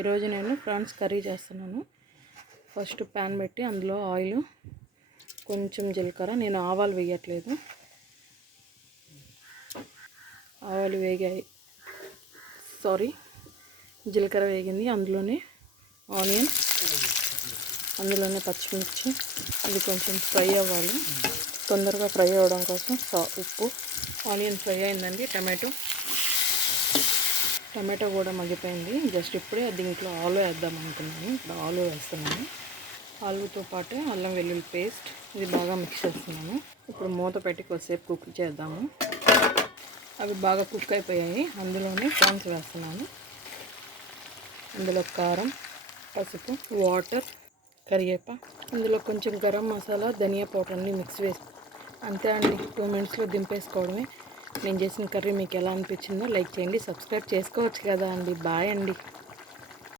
ఈరోజు నేను prawns curry చేస్తున్నాను. ఫస్ట్ ప్యాన్ పెట్టి అందులో ఆయిల్, కొంచెం జీలకర్ర, నేను ఆవాలు వేయట్లేదు. ఆవాలు వేగాయి, జీలకర్ర వేగింది. అందులోనే ఆనియన్, అందులోనే పచ్చిమిర్చి, ఇది కొంచెం ఫ్రై అవ్వాలి. తొందరగా ఫ్రై అవ్వడం కోసం ఉప్పు. ఆనియన్ ఫ్రై అయిందండి. టమాటో కూడా మగ్గిపోయింది. జస్ట్ ఇప్పుడే దీంట్లో ఆలు వేద్దాం అనుకున్నాను. ఇప్పుడు ఆలు వేస్తున్నాను. ఆలుతో పాటే అల్లం వెల్లుల్లి పేస్ట్, ఇది బాగా మిక్స్ చేస్తున్నాను. ఇప్పుడు మూత పెట్టి కొద్దిసేపు కుక్ చేద్దాము. అవి బాగా కుక్ అయిపోయాయి. అందులోనే ప్రాన్స్ వేస్తున్నాను. అందులో కారం, పసుపు, వాటర్, కరివేపాకు, అందులో కొంచెం గరం మసాలా, ధనియా పౌడర్ అన్నీ మిక్స్ వేసి అంతే అండి. 2 మినిట్స్లో దింపేసుకోవడమే. నేను చేసిన కర్రీ మీకు ఎలా అనిపించిందో లైక్ చేయండి, సబ్స్క్రైబ్ చేసుకోవచ్చు కదా అండి. బాయ్ అండి.